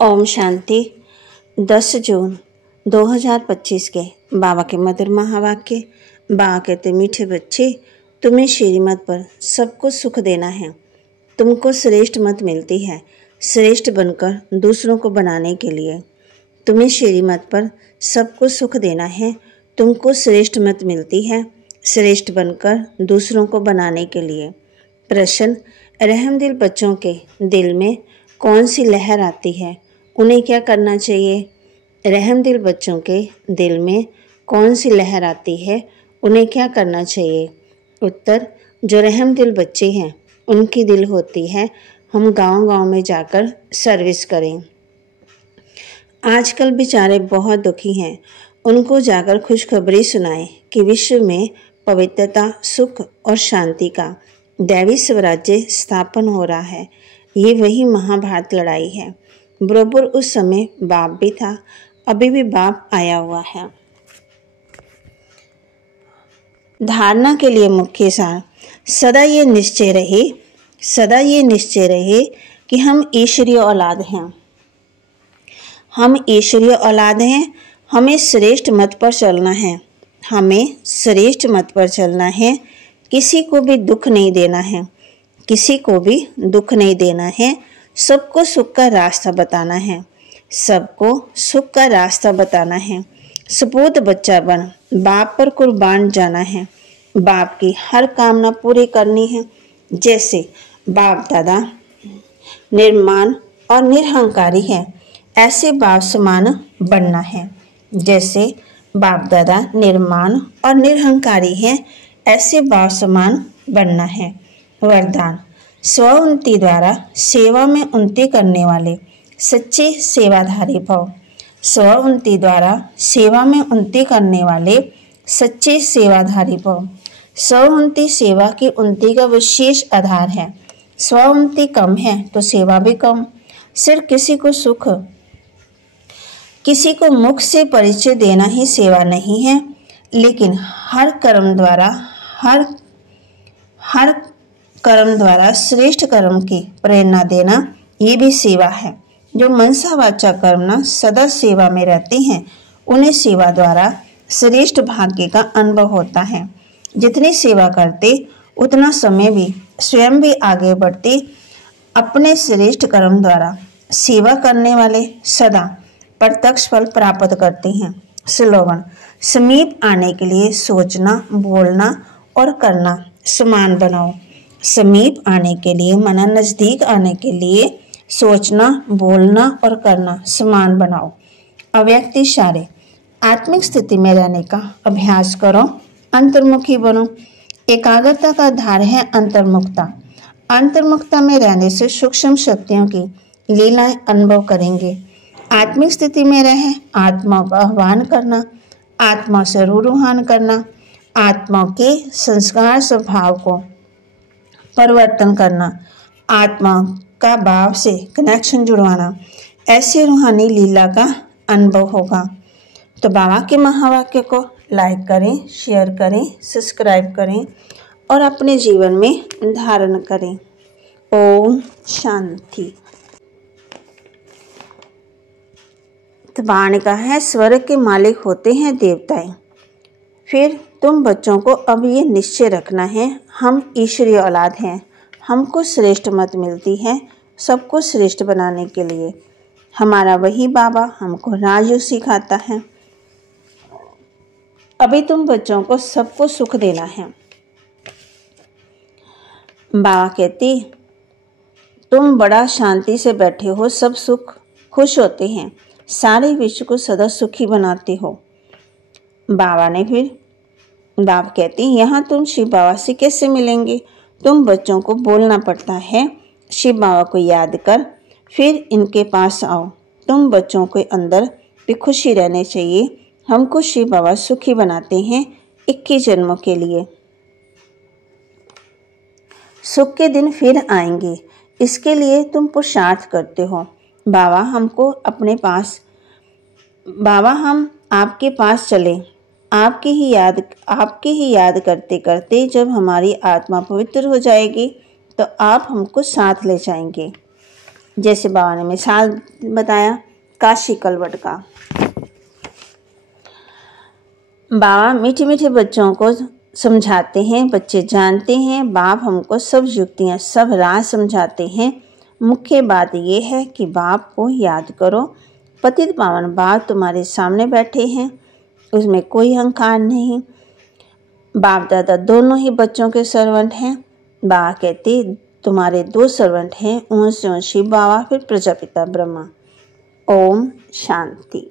ओम शांति। 10 जून 2025 के बाबा के मधुर महावाक्य। बाबा कहते, मीठे बच्चे, तुम्हें श्रीमत पर सबको सुख देना है। तुमको श्रेष्ठ मत मिलती है श्रेष्ठ बनकर दूसरों को बनाने के लिए। तुम्हें श्रीमत पर सबको सुख देना है। तुमको श्रेष्ठ मत मिलती है श्रेष्ठ बनकर दूसरों को बनाने के लिए। प्रश्न, रहमदिल बच्चों के दिल में कौन सी लहर आती है, उन्हें क्या करना चाहिए? रहमदिल बच्चों के दिल में कौन सी लहर आती है, उन्हें क्या करना चाहिए? उत्तर, जो रहमदिल बच्चे हैं उनकी दिल होती है हम गांव-गांव में जाकर सर्विस करें। आजकल बेचारे बहुत दुखी हैं, उनको जाकर खुशखबरी सुनाएं कि विश्व में पवित्रता, सुख और शांति का दैवी स्वराज्य स्थापन हो रहा है। ये वही महाभारत लड़ाई है। बरोबर उस समय बाप भी था, अभी भी बाप आया हुआ है। धारणा के लिए मुख्य सार, सदा ये निश्चय रहे कि हम ईश्वरीय औलाद हैं। हम ईश्वरीय औलाद हैं। हमें श्रेष्ठ मत पर चलना है। किसी को भी दुख नहीं देना है। सबको सुख का रास्ता बताना है। सपूत बच्चा बन बाप पर कुर्बान जाना है। बाप की हर कामना पूरी करनी है। जैसे बाप दादा निर्माण और निरहंकारी है, ऐसे बाप समान बनना है। जैसे बाप दादा निर्माण और निरहंकारी है, ऐसे बाप समान बनना है। वरदान, स्व उन्नति द्वारा सेवा में उन्नति करने वाले सच्चे सेवाधारी भव। स्व उन्नति द्वारा सेवा में उन्नति करने वाले सच्चे सेवाधारी भव। स्व उन्नति सेवा की उन्नति का विशेष आधार है। स्व उन्नति कम है तो सेवा भी कम। सिर्फ किसी को मुख से परिचय देना ही सेवा नहीं है, लेकिन हर कर्म द्वारा श्रेष्ठ कर्म की प्रेरणा देना ये भी सेवा है। जो मनसा वाचा कर्मणा सदा सेवा में रहते हैं, उन्हें सेवा द्वारा श्रेष्ठ भाग्य का अनुभव होता है। जितनी सेवा करते उतना समय भी स्वयं भी आगे बढ़ते। अपने श्रेष्ठ कर्म द्वारा सेवा करने वाले सदा प्रत्यक्ष फल प्राप्त करते हैं। स्लोगन, समीप आने के लिए सोचना, बोलना और करना समान बनाओ। समीप आने के लिए माना नजदीक आने के लिए सोचना, बोलना और करना समान बनाओ। अव्यक्त इशारे, आत्मिक स्थिति में रहने का अभ्यास करो। अंतर्मुखी बनो। एकाग्रता का आधार है अंतर्मुखता। अंतर्मुखता में रहने से सूक्ष्म शक्तियों की लीलाएं अनुभव करेंगे। आत्मिक स्थिति में रहें। आत्मा का आह्वान करना, आत्मा से रूहान करना, आत्मा के संस्कार स्वभाव को परिवर्तन करना, आत्मा का भाव से कनेक्शन जुड़वाना, ऐसे रूहानी लीला का अनुभव होगा। तो बाबा के महावाक्य को लाइक करें, शेयर करें, सब्सक्राइब करें और अपने जीवन में धारण करें। ओम शांति। तो बाबा ने कहा है, स्वर्ग के मालिक होते हैं देवताएं। फिर तुम बच्चों को अब ये निश्चय रखना है, हम ईश्वरीय औलाद हैं। हमको श्रेष्ठ मत मिलती है सबको श्रेष्ठ बनाने के लिए। हमारा वही बाबा हमको राजयोग सिखाता है। अभी तुम बच्चों को सबको सुख देना है। बाबा कहती, तुम बड़ा शांति से बैठे हो, सब सुख खुश होते हैं, सारे विश्व को सदा सुखी बनाते हो। बाप कहती, यहाँ तुम शिव बाबा से कैसे मिलेंगे? तुम बच्चों को बोलना पड़ता है, शिव बाबा को याद कर फिर इनके पास आओ। तुम बच्चों के अंदर भी खुशी रहनी चाहिए। हमको शिव बाबा सुखी बनाते हैं 21 जन्मों के लिए। सुख के दिन फिर आएंगे, इसके लिए तुम पुरुषार्थ करते हो। हम आपके पास चले। आपकी ही याद करते करते जब हमारी आत्मा पवित्र हो जाएगी तो आप हमको साथ ले जाएंगे। जैसे बाबा ने मिसाल बताया काशी कलवट का। बाबा मीठे मीठे बच्चों को समझाते हैं, बच्चे जानते हैं। बाप हमको सब युक्तियाँ, सब राह समझाते हैं। मुख्य बात यह है कि बाप को याद करो। पतित पावन बाप तुम्हारे सामने बैठे हैं, उसमें कोई अहंकार नहीं। बाप दादा दोनों ही बच्चों के सर्वेंट हैं। बाबा कहते तुम्हारे 2 सर्वेंट हैं, उनसे शिव बाबा, फिर प्रजापिता ब्रह्मा। ओम शांति।